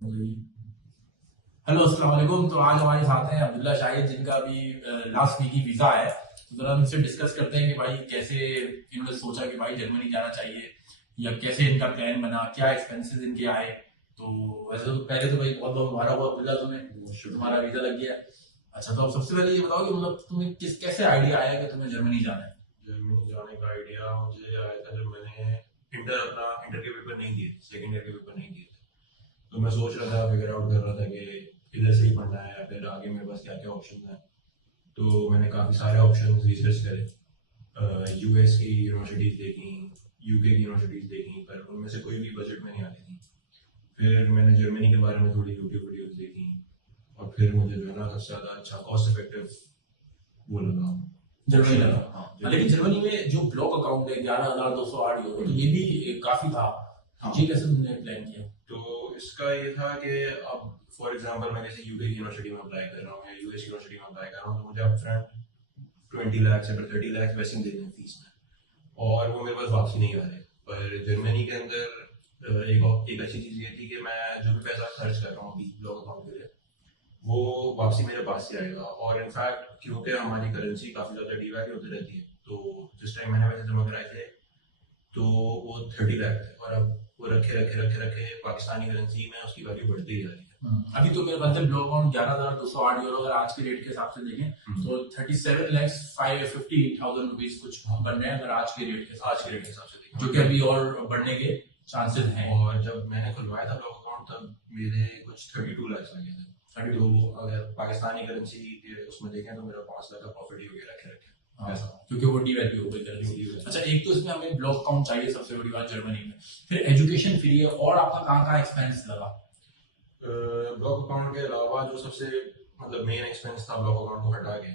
Hello अस्सलाम वालेकुम। तो आज हमारे साथ हैं अब्दुल्ला शाहिद, जिनका अभी लास्ट वीक ही वीजा है। तो जरा उनसे डिस्कस करते हैं कि भाई कैसे इन्होंने सोचा कि भाई जर्मनी जाना चाहिए, या कैसे इनका प्लान बना, क्या एक्सपेंसेस इनके आए। तो वैसे तो पहले तो भाई बहुत बहुत मुबारक हो अब्दुल्ला, तुम्हें तुम्हारा वीजा लग गया। अच्छा, तो अब सबसे पहले ये बताओ कि मतलब तुम्हें किस कैसे आइडिया आया कि तुम्हें जर्मनी जाना है। जर्मनी जाने का आइडिया मुझे आया था जब मैंने इंटर के पेपर नहीं दिए, सेकेंड ईयर के पेपर नहीं दिए थे। तो मैं सोच रहा था, फिगर आउट कर रहा था कि इधर से ही पढ़ना है या फिर आगे मेरे पास क्या क्या ऑप्शन है। तो मैंने काफ़ी सारे ऑप्शन रिसर्च करे, यूएस की यूनिवर्सिटीज़ देखी, यूके की यूनिवर्सिटीज़ देखी, पर उनमें से कोई भी बजट में नहीं आती थी। फिर मैंने जर्मनी के बारे में थोड़ी यूट्यूब वीडियोज़ देखी, और फिर मुझे जो है ना सबसे ज़्यादा अच्छा कॉस्ट इफेक्टिव वो लगा जर्मनी ऑप्शन। लगा। हाँ, लेकिन जर्मनी में जो ब्लॉक अकाउंट है 11,208 यूरो, तो ये भी काफी था। हाँ, ये कैसे तुमने प्लान किया। तो इसका ये था कि अब फॉर एग्जांपल मैं किसी यूके की यूनिवर्सिटी में अप्लाई कर रहा हूँ या यूएस यूनिवर्सिटी में अप्लाई कर रहा हूँ, तो मुझे अप फ्रंट 20 लाख या 30 लाख वैसे ही देने हैं फीस में, और वो मेरे पास वापसी नहीं आ रहे। पर जर्मनी के अंदर एक अच्छी चीज़ ये थी कि मैं जो भी पैसा खर्च कर रहा हूँ अभी ब्लॉग अकाउंट के लिए, वो वापसी मेरे पास ही आएगा। और इनफैक्ट क्योंकि हमारी करेंसी काफ़ी ज़्यादा डीवैल्यू होती रहती है, तो जिस टाइम मैंने पैसे जमा कराए थे तो वो 30 लाख थे, और अब वो रखे रखे रखे रखे पाकिस्तानी करेंसी में उसकी वैल्यू बढ़ती ही जा रही है। अभी तो मेरे पास ब्लॉक अकाउंट 11,208 यूरो, अगर आज के रेट के हिसाब से देखें तो 37,550,000 रुपीज कुछ बन रहे हैं, अगर आज के रेट के हिसाब से देखें, जो कि अभी और बढ़ने के चांसेस हैं। और जब मैंने खुलवाया था ब्लॉक अकाउंट तब मेरे कुछ 32 लाख लगे थे। तो अगर पाकिस्तानी करेंसी के उसमें देखें तो मेरा 5 लाख का प्रॉफिट ही हो गया रखे रखे ऐसा। क्योंकि वो डीवैल्यू हो गई करेंसी। अच्छा, एक तो इसमें हमें ब्लॉक अकाउंट चाहिए, सबसे बड़ी बात जर्मनी में। फिर एजुकेशन फ्री है, और आपका कहाँ कहाँ एक्सपेंस लगा। ब्लॉक अकाउंट के अलावा जो सबसे मतलब मेन एक्सपेंस था ब्लॉक अकाउंट को हटा के,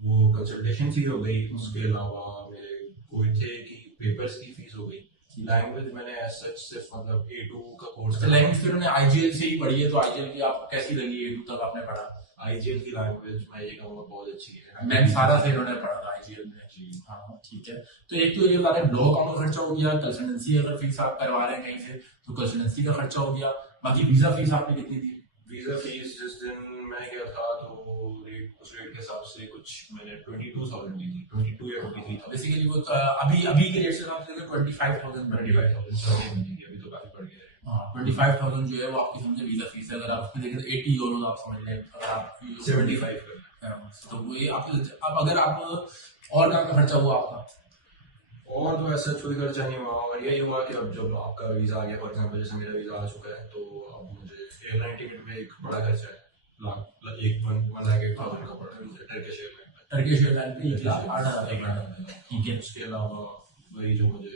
वो कंसल्टेशन फी हो गई। उसके अलावा मेरे कोई थे कि पेपर्स की फीस हो गई। लैंग्वेज मैंने एज सच सिर्फ मतलब A2 का कोर्स अच्छा, लैंग्वेज फिर उन्होंने आईजीएल से ही पढ़ी है, तो आईजीएल की आपको कैसी लगी, A2 तक आपने पढ़ा। आईजीएल की लैंग्वेज मैं ये कहूँगा बहुत अच्छी है। मैं भी सारा से इन्होंने पढ़ा था आईजीएल में जी। हाँ ठीक है। तो एक तो ये बता रहे ब्लॉक अकाउंट का खर्चा हो गया, कंसल्टेंसी अगर फीस आप करवा रहे हैं कहीं से तो कंसल्टेंसी का खर्चा हो गया। बाकी वीजा फीस आपने कितनी दी। वीजा फीस जिस दिन मैं गया था तो रेट उस रेट के हिसाब से कुछ मैंने 22,000 दी थी, 22 या 23,000 बेसिकली वो अभी अभी के रेट से आप 25,000 बढ़ गई। 25,000 अभी तो काफी बढ़ गया है। हाँ, 25,000 जो है वो आपकी समझे वीजा फीस है। अगर आप उसमें देखें तो 80 यूरो आप समझ लें, अगर आप 75 का। तो वो ये आप अब अगर आप और कहाँ का खर्चा हुआ आपका। और तो ऐसा कोई खर्चा नहीं हुआ, और यही हुआ कि अब जब आपका वीजा आ गया, फॉर एग्जांपल जैसे मेरा वीजा आ चुका है, तो अब मुझे एयरलाइन टिकट में एक बड़ा खर्चा है। लाख एक 1,08,000 का पड़ा मुझे टर्किश एयरलाइन में। टर्किश एयरलाइन पे 1,08,000 एक लाख ठीक है। उसके अलावा वही जो मुझे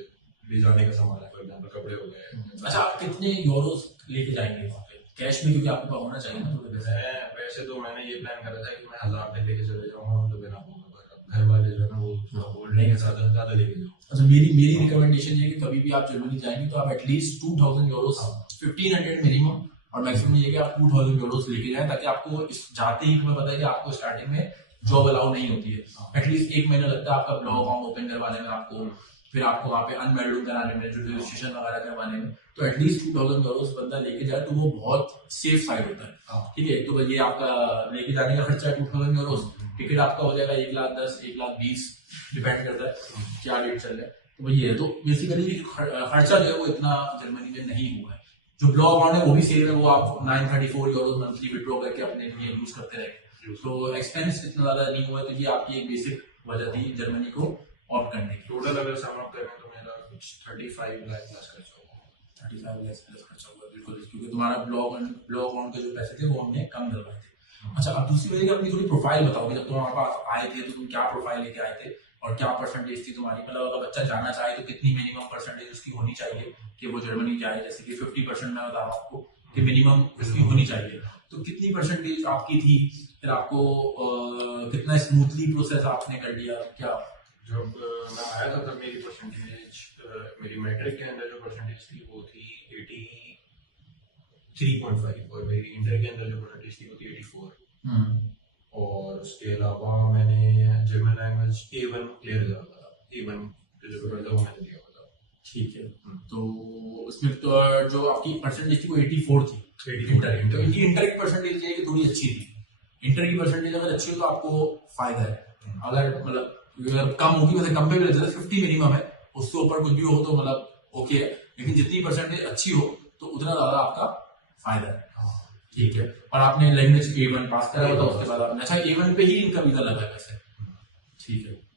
ले जाने का सामान है, फॉर एग्जांपल कपड़े हो गए। अच्छा, आप कितने यूरोस लेके जाएंगे वहाँ पे कैश में, क्योंकि आपके पास होना चाहिए ना थोड़े पैसे। मैं वैसे तो मैंने ये प्लान करा था कि मैं 1,000 तक लेके चले जाऊंगा, मतलब बिना भूखे, पर घर वाले जो है ना वो थोड़ा बोल रहे हैं कि ज्यादा ज्यादा लेके जाओ। अच्छा, मेरी मेरी रिकमेंडेशन ये है कि कभी भी आप जर्मनी जाएंगे तो आप एटलीस्ट 2,000 यूरोस, 1,500 मिनिमम, और मैक्सिमम ये कि आप 2,000 यूरोस लेके जाएं, ताकि आपको जाते ही तुम्हें पता है कि आपको स्टार्टिंग में जॉब अलाउ नहीं होती है। एटलीस्ट 1 महीना लगता है आपका ब्लॉग अकाउंट ओपन करवाने में आपको, फिर आपको वहाँ पे अनमेल्ड कराने में, जो रजिस्ट्रेशन वगैरह करवाने में। तो एटलीस्ट 2,000 यूरोस बंदा लेके जाए तो वो बहुत सेफ साइड होता है। ठीक है, तो ये आपका लेके जाने का खर्चा है 2,000 यूरोस। टिकट आपका हो जाएगा 1,10,000, 1,20,000, डिपेंड करता है क्या रेट चल रहा है। तो वही है, तो बेसिकली खर्चा जो है वो इतना जर्मनी में नहीं हुआ है। जो ब्लॉग अमाउंट है वो भी सेम है, वो आप 934 यूरो मंथली विड्रॉ करके अपने लिए यूज करते रहेंगे। तो एक्सपेंस इतना ज्यादा नहीं हुआ है, तो ये आपकी एक बेसिक वजह थी जर्मनी को ऑप्ट करने की। टोटल अगर सम अप करें तो मेरा कुछ 35 लाख प्लस खर्चा होगा। 35 लाख प्लस खर्चा हुआ बिल्कुल, क्योंकि तुम्हारा ब्लॉग अकाउंट के जो पैसे थे वो हमने कम करवाए थे। अच्छा, अब दूसरी वजह अपनी थोड़ी प्रोफाइल बताओगे। जब तुम हमारे पास आए थे तो तुम क्या प्रोफाइल लेके आए थे, और क्या परसेंटेज थी तुम्हारी। मतलब अगर बच्चा जाना चाहे तो कितनी मिनिमम परसेंटेज उसकी होनी चाहिए कि वो जर्मनी जाए। जैसे कि 50% मैं बता रहा हूँ आपको कि मिनिमम उसकी होनी चाहिए, तो कितनी परसेंटेज आपकी थी। फिर आपको कितना स्मूथली प्रोसेस आपने कर लिया क्या। जब मैं आया था तब मेरी परसेंटेज, मेरी मैट्रिक के अंदर जो परसेंटेज थी वो थी 83.5, और मेरी इंटर के अंदर जो परसेंटेज थी वो थी 84। और उसके अलावा मैंने जर्मन लैंग्वेज A1 क्लियर करा था। A1 जो पेपर था वो मैंने दिया हुआ था। ठीक है। तो उसमें तो जो आपकी परसेंटेज थी वो 84 थी इंटर की, तो इनकी इंटर की परसेंटेज ये कि थोड़ी अच्छी थी। इंटर की परसेंटेज अगर अच्छी हो तो आपको फायदा है। अगर मतलब अगर कम होगी, वैसे कम पे भी रहता है, 50 मिनिमम है, उससे ऊपर कुछ भी हो तो मतलब ओके है, लेकिन जितनी परसेंटेज अच्छी हो तो उतना ज्यादा आपका फायदा है। ठीक है। और आपने लैंग्वेज A1 पास करा हुआ था, उसके बाद आपने अच्छा A1 पे ही इनका वीजा लगा है वैसे। ठीक है।